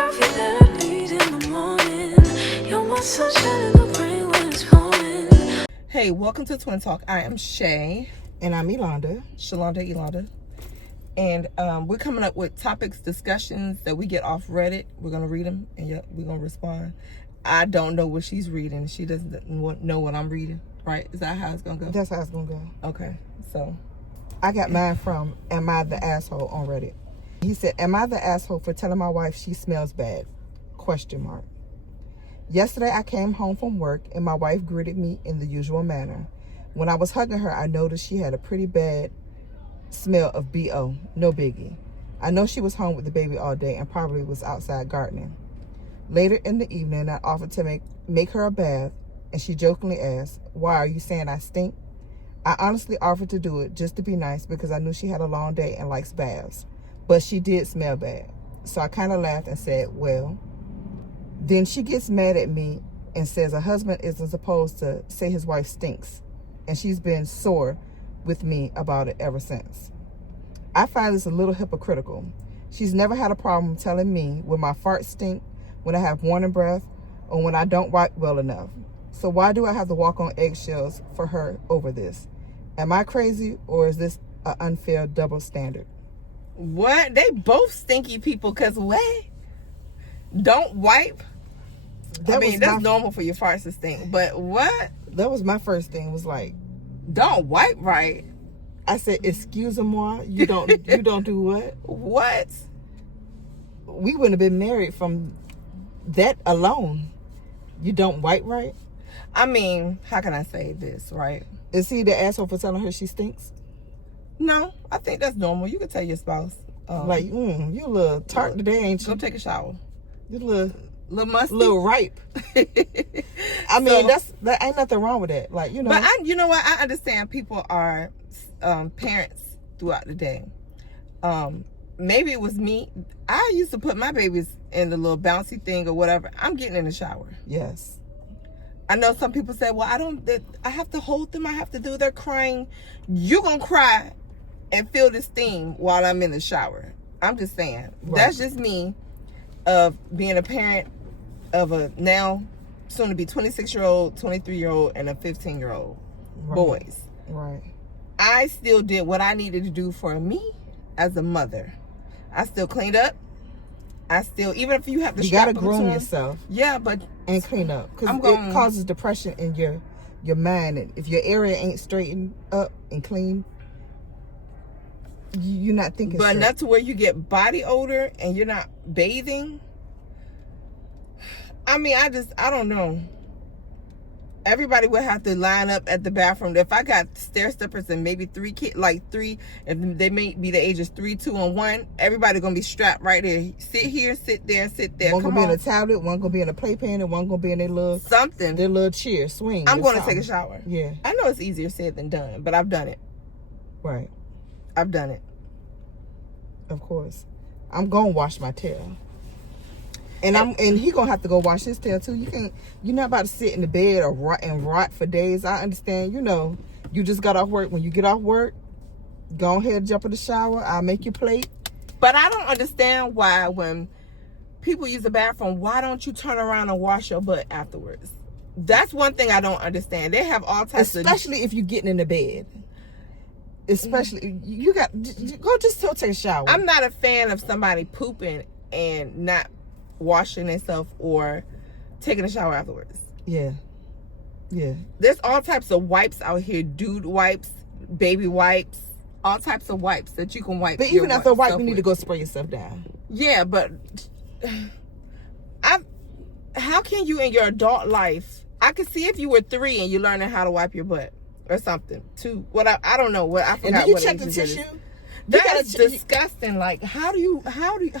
coffee that I need in the morning. You're my sunshine in the rain when it's pouring. Hey, welcome to Twin Talk. I am Shay. And I'm Elanda. Elanda. And we're coming up with topics, discussions that we get off Reddit. We're going to read them and we're going to respond. I don't know what she's reading. She doesn't know what I'm reading, right? Is that how it's going to go? That's how it's going to go. Okay, so. I got mine from Am I the Asshole on Reddit. He said, am I the asshole for telling my wife she smells bad? ? Yesterday I came home from work and my wife greeted me in the usual manner. When I was hugging her, I noticed she had a pretty bad smell of BO. No biggie. I know she was home with the baby all day and probably was outside gardening. Later in the evening, I offered to make her a bath, and she jokingly asked, why are you saying I stink? I honestly offered to do it just to be nice because I knew she had a long day and likes baths. But she did smell bad. So I kind of laughed and said, well. Then she gets mad at me and says a husband isn't supposed to say his wife stinks. And she's been sore with me about it ever since. I find this a little hypocritical. She's never had a problem telling me when my farts stink, when I have morning breath, or when I don't wipe well enough. So why do I have to walk on eggshells for her over this? Am I crazy, or is this an unfair double standard? What? They both stinky people, because what? Don't wipe? That's normal for your farts to stink, but what? That was my first thing, was like, don't wipe right. I said, excuse-moi, you don't do what? What? We wouldn't have been married from that alone. You don't wipe right? I mean, how can I say this, right? Is he the asshole for telling her she stinks? No, I think that's normal. You could tell your spouse. You a little tart today, ain't you? Go take a shower. You a little musty. Little ripe. I mean, that ain't nothing wrong with that. Like, you know. But you know what? I understand people are parents throughout the day. Maybe it was me. I used to put my babies in the little bouncy thing or whatever. I'm getting in the shower. Yes. I know some people say, well, I have to hold them. I have to do, they're crying. You're going to cry and feel the steam while I'm in the shower. I'm just saying. Right. That's just me of being a parent of a now soon to be 26-year-old, 23-year-old, and a 15-year-old boys. Right. I still did what I needed to do for me as a mother. I still cleaned up. I still, even if you have to, you gotta groom yourself. Yeah, but and clean up, because it causes depression in your mind. And if your area ain't straightened up and clean, you're not thinking. But straight. Not to where you get body odor and you're not bathing. I mean, I don't know. Everybody would have to line up at the bathroom. If I got stair steppers and maybe three kids, if they may be the ages 3, 2, and 1, everybody gonna be strapped right there. Sit here, sit there, sit there. One gonna be in a tablet, one gonna be in a playpen, and one gonna be in their little chair swing. I'm gonna take a shower. Yeah. I know it's easier said than done, but I've done it. Right. I've done it. Of course. I'm gonna wash my tail. And he gonna have to go wash his tail too. You're not about to sit in the bed or rot for days. I understand, you just got off work. When you get off work, go ahead, jump in the shower. I'll make your plate. But I don't understand why when people use the bathroom, why don't you turn around and wash your butt afterwards? That's one thing I don't understand. They have all types especially if you're getting in the bed. Especially, you got, go take a shower. I'm not a fan of somebody pooping and not washing themselves or taking a shower afterwards. Yeah. There's all types of wipes out here. Dude wipes, baby wipes, all types of wipes that you can wipe. But even after a wipe, you need to go spray yourself down. Yeah, but how can you in your adult life? I could see if you were 3 and you're learning how to wipe your butt or something. 2, I don't know what I forgot. And do you what check age the tissue? That's disgusting. Like, how do you?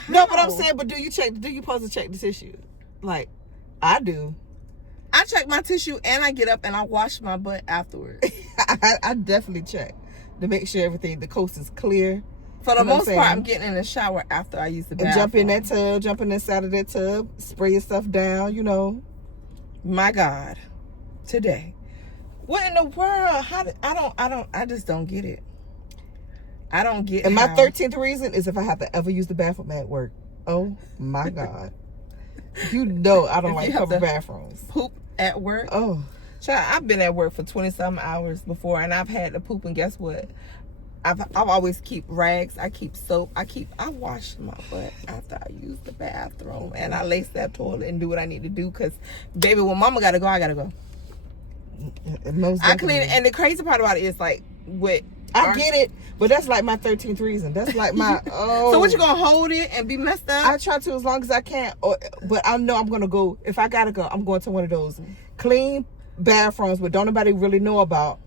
No, but I'm saying, but do you supposed to check the tissue? Like, I do. I check my tissue and I get up and I wash my butt afterwards. I definitely check to make sure the coast is clear. For the most part, I'm getting in the shower after I use the bathroom. And jump inside of that tub, spray your stuff down, My God, today. What in the world? I just don't get it. I don't get it. And my 13th reason is if I have to ever use the bathroom at work. Oh my God. You know I don't If like you have public to bathrooms. Poop at work. Oh. Child, I've been at work for 20-some hours before, and I've had to poop, and guess what? I've always keep rags. I keep soap. I wash my butt after I use the bathroom, and I lace that toilet and do what I need to do. Cause, baby, when Mama gotta go, I gotta go. I clean it, and the crazy part about it is like with. I get it, but that's like my 13th reason. That's like my So what, you gonna hold it and be messed up? I try to as long as I can, but I know I'm gonna go. If I gotta go, I'm going to one of those clean bathrooms where don't nobody really know about.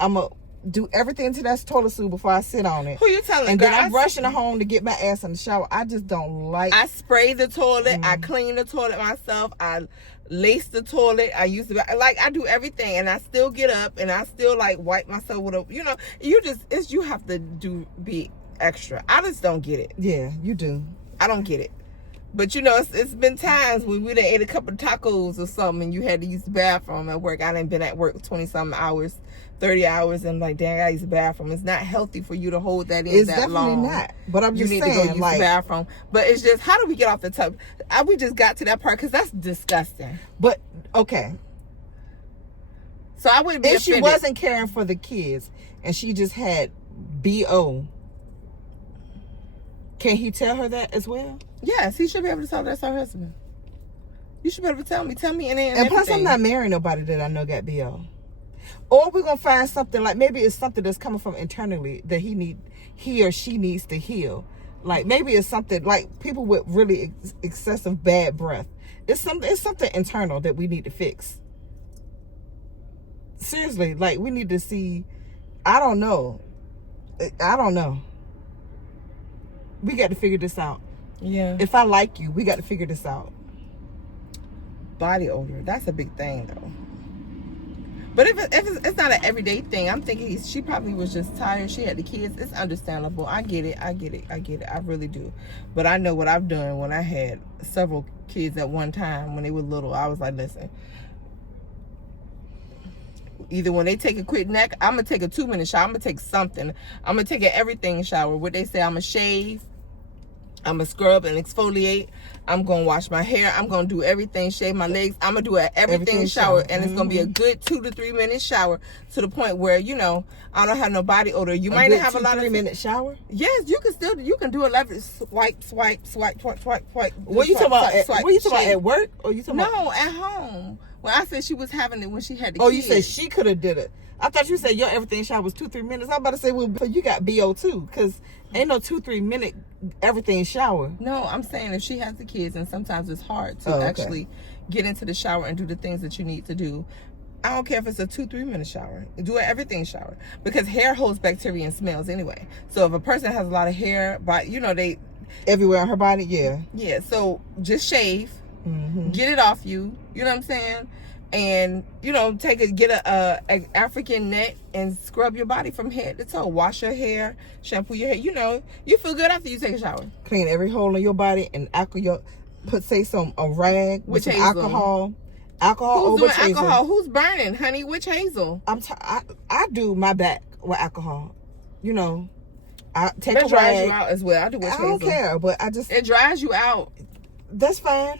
I'm gonna do everything to that toilet seat before I sit on it. Who you telling? And then I'm rushing home to get my ass in the shower. I just don't like. I spray the toilet. I clean the toilet myself. I lace the toilet. I use the I do everything, and I still get up and I still like wipe myself with a. You know, you have to be extra. I just don't get it. Yeah, you do. I don't get it. But you know, it's been times when we done ate a couple of tacos or something, and you had to use the bathroom at work. I done been at work 20-something hours, 30 hours, and like, dang, I use the bathroom. It's not healthy for you to hold that in that long. It's definitely not. But I'm just saying, you need to go use the bathroom. But it's just, how do we get off the tub? We just got to that part because that's disgusting. But okay, so I wouldn't be if she offended. wasn't caring for the kids and she just had BO. Can he tell her that as well? Yes, he should be able to tell that's her husband. You should be able to tell me, and plus, I'm not marrying nobody that I know got BO. Or we're gonna find something like maybe it's something that's coming from internally that he or she needs to heal. Like maybe it's something like people with really excessive bad breath. It's something internal that we need to fix. Seriously, like we need to see. I don't know. We got to figure this out. Yeah. If I like you, we got to figure this out. Body odor, that's a big thing though. But if it's not an everyday thing, I'm thinking she probably was just tired. She had the kids. It's understandable. I get it. I really do. But I know what I've done when I had several kids at one time when they were little. I was like, listen, either when they take a quick nap, I'm going to take a 2-minute shower. I'm going to take something. I'm going to take an everything shower. What they say, I'm going to shave. I'm going to scrub and exfoliate. I'm going to wash my hair. I'm going to do everything, shave my legs. I'm going to do an everything shower. And it's going to be a good 2 to 3 minute shower to the point where, you know, I don't have no body odor. You might not have a lot of 3-minute shower? Yes, you can do 11 swipe. What you talking about? What you talking about at work? Or you talking about? No, at home. Well, I said she was having it when she had the kids. Oh, kids. you said she could have did it. I thought you said your everything shower was 2-3 minutes. I'm about to say, well, you got BO too, because ain't no 2-3 minute everything shower. No, I'm saying if she has the kids, and sometimes it's hard to actually get into the shower and do the things that you need to do. I don't care if it's a 2-3 minute shower. Do an everything shower, because hair holds bacteria and smells anyway. So if a person has a lot of hair, but you know they everywhere on her body, yeah. So just shave, get it off you. You know what I'm saying? And you know, get a African net and scrub your body from head to toe. Wash your hair, shampoo your hair. You know, you feel good after you take a shower. Clean every hole in your body and a rag with some alcohol. Alcohol. Who's doing alcohol? Who's burning, honey? Which Hazel? I do my back with alcohol. You know, I take that a dries rag. you out as well. I do which Hazel. I don't care, but it dries you out. That's fine.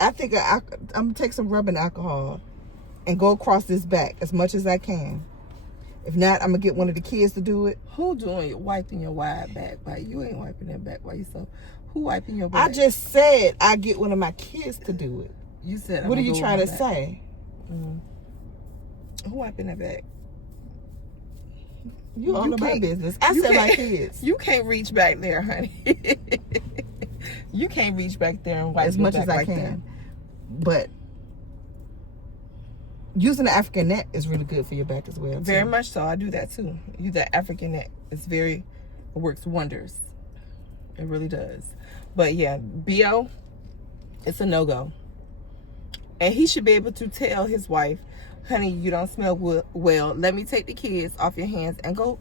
I think I'm gonna take some rubbing alcohol and go across this back as much as I can. If not, I'm gonna get one of the kids to do it. Who doing it? Wiping your wide back? By you ain't wiping that back by yourself. Who wiping your back? I just said I get one of my kids to do it. You said. What are you trying to say? Who wiping that back? You all know my business. I said my kids. You can't reach back there, honey. You can't reach back there and wipe as much as I can. But using the African net is really good for your back as well. Very much so. I do that too. Use that African net. It works wonders. It really does. But yeah, BO, it's a no-go. And he should be able to tell his wife, honey, you don't smell well. Let me take the kids off your hands and go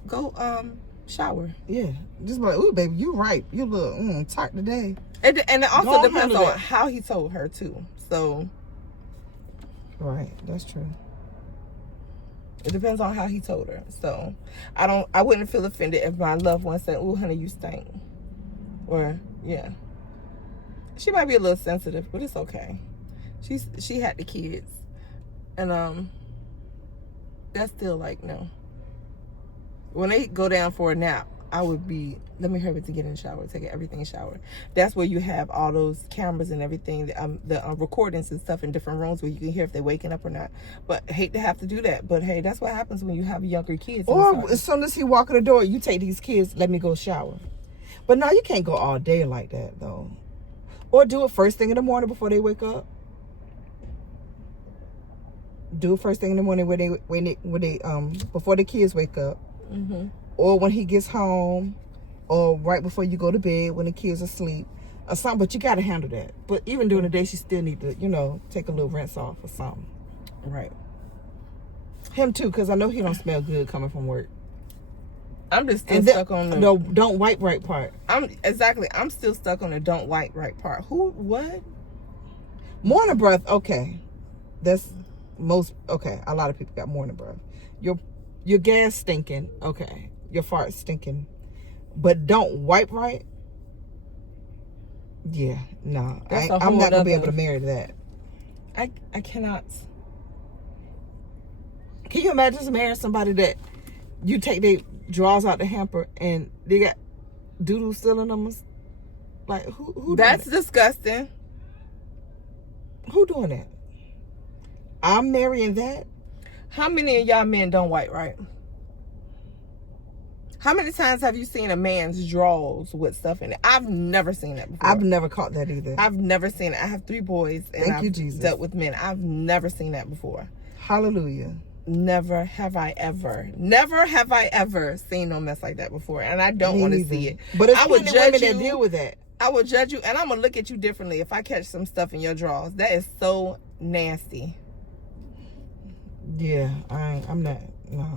shower. Yeah. Just like, ooh, baby, you right. You look tight today. And it also depends on how he told her too. So. Right. That's true. It depends on how he told her. So I wouldn't feel offended if my loved one said, ooh, honey, you stink. Or, yeah. She might be a little sensitive, but it's okay. She had the kids, and that's still like no. When they go down for a nap, I would be, let me hurry to get in the shower, take everything in the shower. That's where you have all those cameras and everything, the recordings and stuff in different rooms where you can hear if they're waking up or not. But hate to have to do that. But hey, that's what happens when you have younger kids. Or as soon as he walk in the door, you take these kids, let me go shower. But no, you can't go all day like that though. Or do it first thing in the morning before they wake up. Do it first thing in the morning when they before the kids wake up. Mm-hmm. Or when he gets home, or right before you go to bed when the kids are asleep, or something. But you got to handle that. But even during the day, she still need to, take a little rinse off or something. Right. Him too, because I know he don't smell good coming from work. I'm just still stuck on the no don't wipe right part. I'm still stuck on the don't wipe right part. What? Morning breath, okay. That's okay. A lot of people got morning breath. Your gas stinking, okay. Your fart stinking, but don't wipe right. Yeah, no, I'm not gonna be able to marry that. I cannot. Can you imagine marrying somebody that you take their drawers out the hamper and they got doodle still in them? Like who? That's disgusting. Who doing that? I'm marrying that. How many of y'all men don't wipe right? How many times have you seen a man's drawers with stuff in it? I've never seen that before. I've never caught that either. I've never seen it. I have 3 boys and I've dealt with men. I've never seen that before. Hallelujah. Never have I ever seen no mess like that before. And I don't want to see it. But it's women that deal with that. I would judge you and I'm going to look at you differently if I catch some stuff in your drawers. That is so nasty. Yeah, I'm not, no.